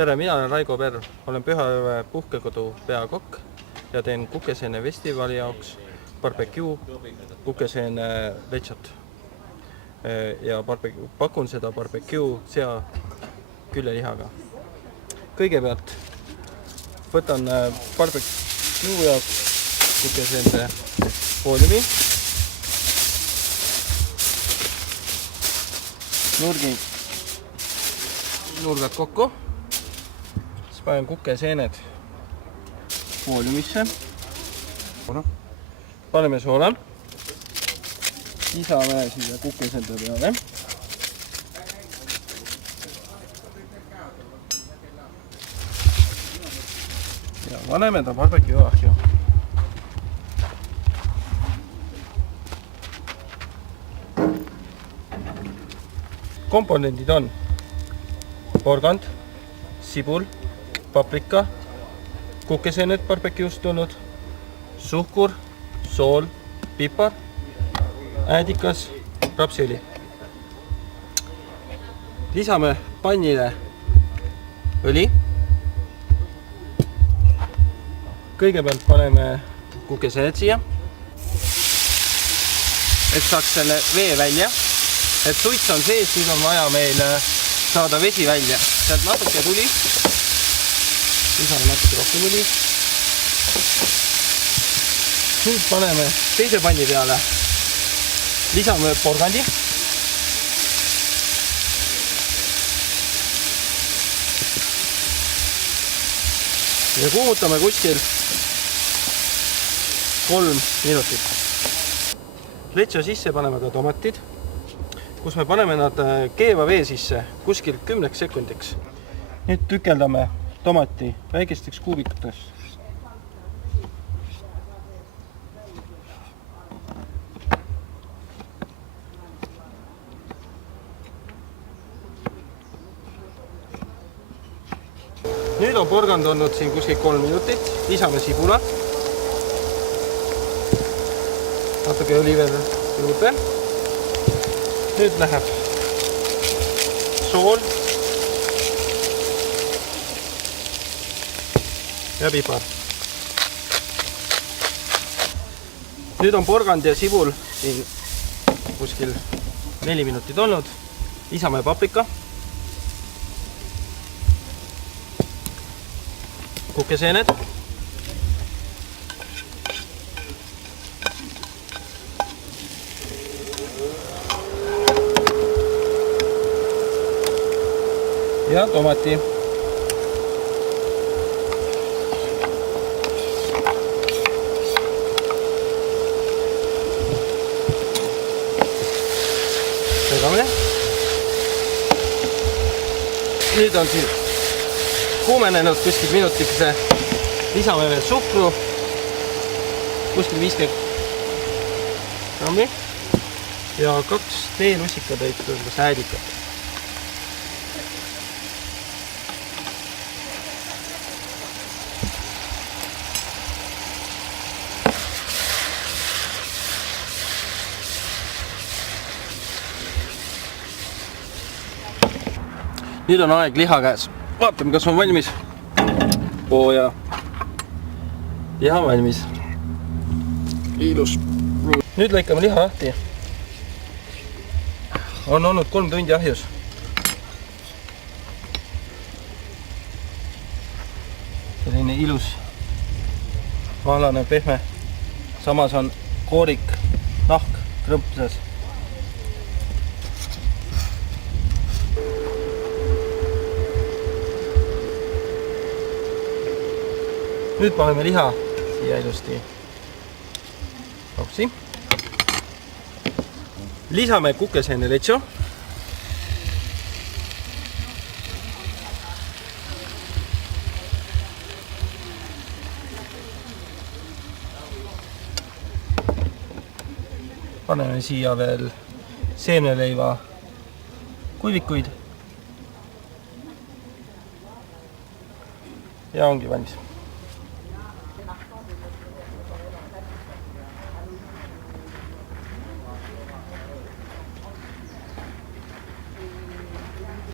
Tere, mina olen Raigo Perv, olen Pühaöö puhkekodu peakokk ja teen Kukeseene festivali jaoks barbecue kukeseene lechot. Ja pakun seda barbecue sea küljelihaga. Kõigepealt võtan barbecue jaoks kukeseente fooliumi, nurgad kokku, siis panen kukeseened fooliumisse, paneme soola, lisame siia kukeseente peale ja paneme ta barbecue ahju. Komponendid on porgand, sibul, paprika, kukeseened barbecue'st tulnud, suhkur, sool, pipar, äädikas, rapsiõli. Lisame pannile õli. Kõigepealt paneme kukeseened siia, et saaks selle vee välja. Et suits on sees, siis on vaja meil saada vesi välja. Sealt natuke tuli. Lisame natuke rohkem õli. Nüüd paneme teise panni peale. Lisame porgandi. Ja kuumutame kuskil 3 minutit. Lecho sisse paneme ka tomatid, kus me paneme nad keeva vee sisse kuskil 10 sekundiks. Nüüd tükeldame tomati väikesteks kuubikuteks. Nüüd on porgand olnud siin kuskil 3 minutit. Lisame sibula. Natuke õli veel juurde. Nüüd läheb sool ja pipar. Nüüd on porgand ja sibul siin kuskil 4 minutit olnud. Lisame paprika, kukeseened, ja tomati. Segame. Nüüd on siin kuumenenud kuskil minutikese. Lisame veel suhkru, kuskil 50 grammi ja 2 teelusikatäit äädikat. Nüüd on aeg liha käes. Vaatame, kas on valmis. Ja liha valmis. Ilus. Nüüd lõikame liha lahti. On olnud 3 tundi ahjus. Selline ilus, valane, pehme. Samas on koorik, nahk, krõmpses. Nüüd paneme liha siia ilusti pausi. Lisame kukeseene lecho. Paneme siia veel seemneleiva kuivikuid. Ja ongi valmis.